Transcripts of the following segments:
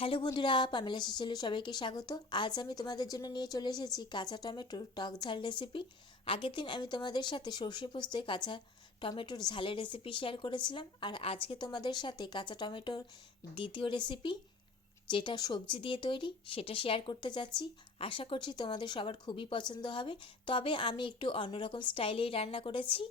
Hello বন্ধুরা, Pamela চ্যানেলে সবাইকে স্বাগত। আজ আমি তোমাদের জন্য নিয়ে চলে এসেছি কাঁচা টমেটোর টক ঝাল রেসিপি। আগের দিন আমি তোমাদের সাথে সর্ষে পোস্তে কাঁচা টমেটোর ঝালের রেসিপি শেয়ার করেছিলাম, আর আজকে তোমাদের সাথে কাঁচা টমেটোর দ্বিতীয় রেসিপি, যেটা সবজি দিয়ে তৈরি, সেটা শেয়ার করতে যাচ্ছি। আশা করছি তোমাদের সবার খুবই পছন্দ হবে। তবে আমি একটু অন্যরকম স্টাইলেই রান্না করেছি।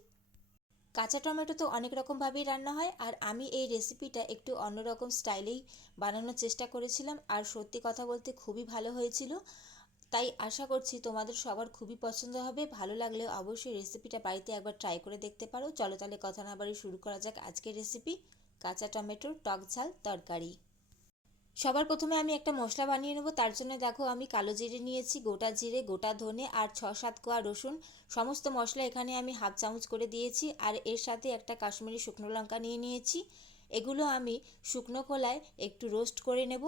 কাঁচা টমেটো তো অনেক রকমভাবেই রান্না হয়, আর আমি এই রেসিপিটা একটু অন্যরকম স্টাইলেই বানানোর চেষ্টা করেছিলাম, আর সত্যি কথা বলতে খুবই ভালো হয়েছিল। তাই আশা করছি তোমাদের সবার খুবই পছন্দ হবে। ভালো লাগলে অবশ্যই রেসিপিটা বাড়িতে একবার ট্রাই করে দেখতে পারো। চলো তাহলে কথা না বাড়িয়ে শুরু করা যাক আজকের রেসিপি, কাঁচা টমেটোর টক ঝাল তরকারি। সবার প্রথমে আমি একটা মশলা বানিয়ে নেব। তার জন্য দেখো, আমি কালো জিরে নিয়েছি, গোটা জিরে, গোটা ধনে আর 6-7 কোয়া রসুন। সমস্ত মশলা এখানে আমি হাফ চামচ করে দিয়েছি, আর এর সাথে একটা কাশ্মীরি শুকনো লঙ্কা নিয়ে নিয়েছি। এগুলো আমি শুকনো খোলায় একটু রোস্ট করে নেব।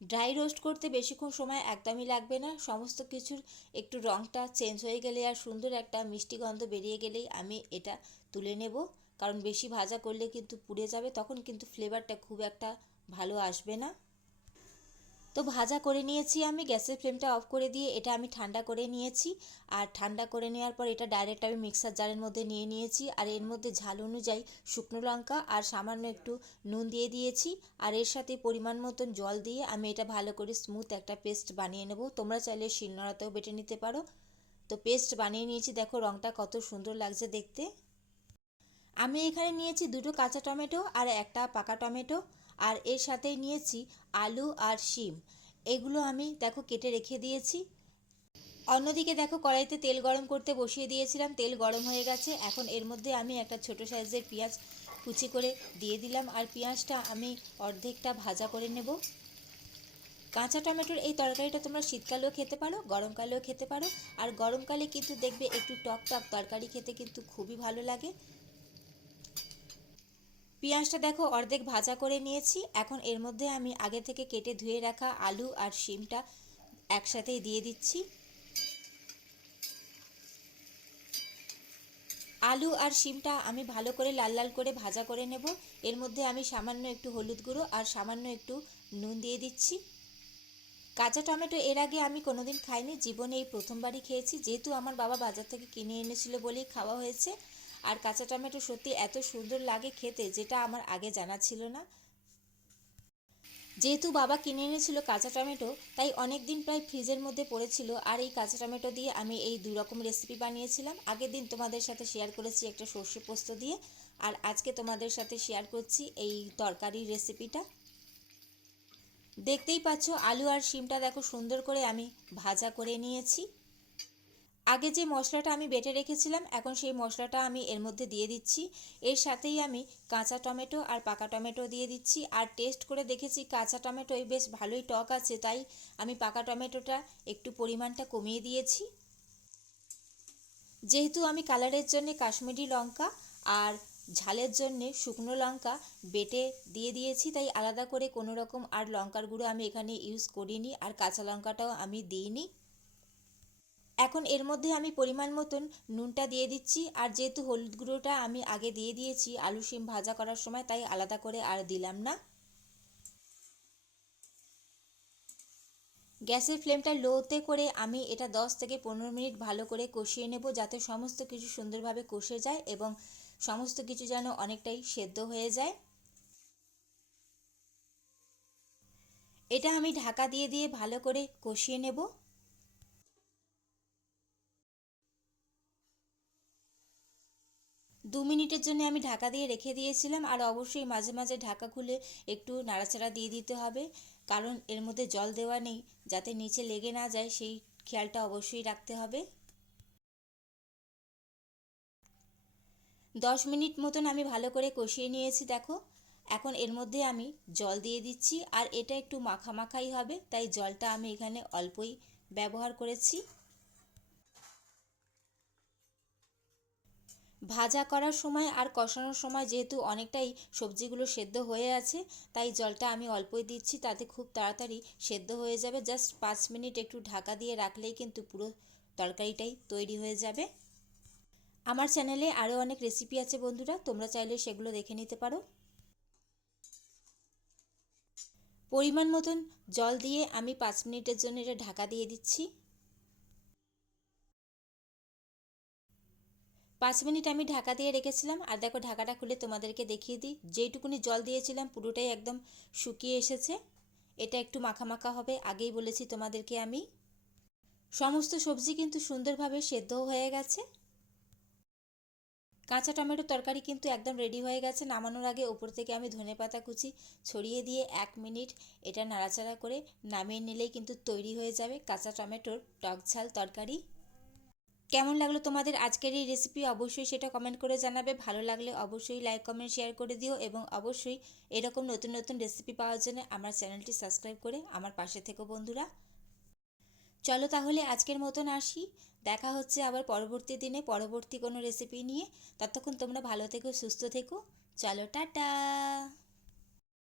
ড্রাই রোস্ট করতে বেশিক্ষণ সময় একদমই লাগবে না। সমস্ত কিছুর একটু রঙটা চেঞ্জ হয়ে গেলে আর সুন্দর একটা মিষ্টি গন্ধ বেরিয়ে গেলেই আমি এটা তুলে নেব। কারণ বেশি ভাজা করলে কিন্তু পুড়ে যাবে, তখন কিন্তু ফ্লেভারটা খুব একটা ভালো আসবে না। তো ভাজা করে নিয়েছি আমি। গ্যাসের ফ্লেমটা অফ করে দিয়ে এটা আমি ঠান্ডা করে নিয়েছি। আর ঠান্ডা করে নেওয়ার পর এটা ডাইরেক্ট আমি মিক্সার জারের মধ্যে নিয়ে নিয়েছি। আর এর মধ্যে ঝাল অনুযায়ী শুকনো লঙ্কা আর সামান্য একটু নুন দিয়ে দিয়েছি। আর এর সাথে পরিমাণ মতন জল দিয়ে আমি এটা ভালো করে স্মুথ একটা পেস্ট বানিয়ে নেব। তোমরা চাইলে শিলনোড়াতেও বেটে নিতে পারো। তো পেস্ট বানিয়ে নিয়েছি, দেখো রঙটা কত সুন্দর লাগছে দেখতে। আমি এখানে নিয়েছি দুটো কাঁচা টমেটো আর একটা পাকা টমেটো, আর এর সাথেই নিয়েছি আলু আর শিম। এগুলো আমি দেখো কেটে রেখে দিয়েছি। অন্যদিকে দেখো, কড়াইতে তেল গরম করতে বসিয়ে দিয়েছিলাম। তেল গরম হয়ে গেছে। এখন এর মধ্যে আমি একটা ছোট সাইজের পেঁয়াজ কুচি করে দিয়ে দিলাম, আর পেঁয়াজটা আমি অর্ধেকটা ভাজা করে নেব। কাঁচা টমেটোর এই তরকারিটা তোমরা শীতকালেও খেতে পারো, গরমকালেও খেতে পারো। আর গরমকালে কিন্তু দেখবে একটু টক টক তরকারি খেতে কিন্তু খুবই ভালো লাগে। পেঁয়াজটা দেখো অর্ধেক ভাজা করে নিয়েছি। এখন এর মধ্যে আমি আগে থেকে কেটে ধুয়ে রাখা আলু আর শিমটা একসাথেই দিয়ে দিচ্ছি। আলু আর শিমটা আমি ভালো করে লাল লাল করে ভাজা করে নেব। এর মধ্যে আমি সামান্য একটু হলুদ গুঁড়ো আর সামান্য একটু নুন দিয়ে দিচ্ছি। কাঁচা টমেটো এর আগে আমি কোনোদিন খাইনি, জীবনে এই প্রথমবারই খেয়েছি। যেহেতু আমার বাবা বাজার থেকে কিনে এনেছিল বলেই খাওয়া হয়েছে। আর কাঁচা টমেটো সত্যি এত সুন্দর লাগে খেতে, যেটা আমার আগে জানা ছিল না। যেহেতু বাবা কিনে এনেছিল কাঁচা টমেটো, তাই অনেক দিন প্রায় ফ্রিজের মধ্যে পড়েছিল। আর এই কাঁচা টমেটো দিয়ে আমি এই দুই রকম রেসিপি বানিয়েছিলাম। আগের দিন তোমাদের সাথে শেয়ার করেছি একটা সর্ষে পোস্ত দিয়ে, আর আজকে তোমাদের সাথে শেয়ার করছি এই তরকারির রেসিপিটা। দেখতেই পাচ্ছ আলু আর শিমটা দেখো সুন্দর করে আমি ভাজা করে নিয়েছি। আগে যে মশলাটা আমি বেটে রেখেছিলাম, এখন সেই মশলাটা আমি এর মধ্যে দিয়ে দিচ্ছি। এর সাথেই আমি কাঁচা টমেটো আর পাকা টমেটো দিয়ে দিচ্ছি। আর টেস্ট করে দেখেছি কাঁচা টমেটোই বেশ ভালোই টক আছে, তাই আমি পাকা টমেটোটা একটু পরিমাণটা কমিয়ে দিয়েছি। যেহেতু আমি কালারের জন্য কাশ্মীরি লঙ্কা আর ঝালের জন্যে শুকনো লঙ্কা বেটে দিয়ে দিয়েছি, তাই আলাদা করে কোনো রকম আর লঙ্কার গুঁড়ো আমি এখানে ইউজ করিনি, আর কাঁচা লঙ্কাটাও আমি দিইনি। এখন এর মধ্যে আমি পরিমাণ মতন নুনটা দিয়ে দিচ্ছি। আর যেহেতু হলুদ গুঁড়োটা আমি আগে দিয়ে দিয়েছি আলু শিম ভাজা করার সময়, তাই আলাদা করে আর দিলাম না। গ্যাসের ফ্লেমটা লোতে করে আমি এটা 10 থেকে 15 মিনিট ভালো করে কষিয়ে নেব, যাতে সমস্ত কিছু সুন্দরভাবে কষে যায় এবং সমস্ত কিছু যেন অনেকটাই সেদ্ধ হয়ে যায়। এটা আমি ঢাকা দিয়ে দিয়ে ভালো করে কষিয়ে নেব। 2 মিনিটের জন্য আমি ঢাকা দিয়ে রেখে দিয়েছিলাম। আর অবশ্যই মাঝে মাঝে ঢাকা খুলে একটু নাড়াচাড়া দিয়ে দিতে হবে, কারণ এর মধ্যে জল দেওয়া নেই, যাতে নিচে লেগে না যায় সেই খেয়ালটা অবশ্যই রাখতে হবে। 10 মিনিট মতন আমি ভালো করে কষিয়ে নিয়েছি দেখো। এখন এর মধ্যে আমি জল দিয়ে দিচ্ছি, আর এটা একটু মাখা মাখাই হবে, তাই জলটা আমি এখানে অল্পই ব্যবহার করেছি। ভাজা করার সময় আর কষানোর সময় যেহেতু অনেকটাই সবজিগুলো সেদ্ধ হয়ে আছে, তাই জলটা আমি অল্পই দিচ্ছি, তাতে খুব তাড়াতাড়ি সেদ্ধ হয়ে যাবে। জাস্ট 5 মিনিট একটু ঢাকা দিয়ে রাখলেই কিন্তু পুরো তরকারিটাই তৈরি হয়ে যাবে। আমার চ্যানেলে আরও অনেক রেসিপি আছে বন্ধুরা, তোমরা চাইলে সেগুলো দেখে নিতে পারো। পরিমাণ মতন জল দিয়ে আমি 5 মিনিটের জন্য এটা ঢাকা দিয়ে দিচ্ছি। 5 মিনিট আমি ঢাকা দিয়ে রেখেছিলাম। আর দেখো ঢাকাটা খুলে তোমাদেরকে দেখিয়ে দিই, যেইটুকুনি জল দিয়েছিলাম পুরোটাই একদম শুকিয়ে এসেছে। এটা একটু মাখা মাখা হবে, আগেই বলেছি তোমাদেরকে আমি। সমস্ত সবজি কিন্তু সুন্দরভাবে সেদ্ধও হয়ে গেছে। কাঁচা টমেটোর তরকারি কিন্তু একদম রেডি হয়ে গেছে। নামানোর আগে ওপর থেকে আমি ধনেপাতা কুচি ছড়িয়ে দিয়ে 1 মিনিট এটা নাড়াচাড়া করে নামিয়ে নিলেই কিন্তু তৈরি হয়ে যাবে কাঁচা টমেটোর টক ঝাল তরকারি। কেমন লাগলো তোমাদের আজকের এই রেসিপি অবশ্যই সেটা কমেন্ট করে জানাবে। ভালো লাগলে অবশ্যই লাইক কমেন্ট শেয়ার করে দিও এবং অবশ্যই এরকম নতুন নতুন রেসিপি পাওয়ার জন্য আমার চ্যানেলটি সাবস্ক্রাইব করে আমার পাশে থেকো বন্ধুরা। চলো তাহলে আজকের মতন আসি। দেখা হচ্ছে আবার পরবর্তী দিনে পরবর্তী কোনো রেসিপি নিয়ে। ততক্ষণ তোমরা ভালো থেকো, সুস্থ থেকো। চলো টাটা।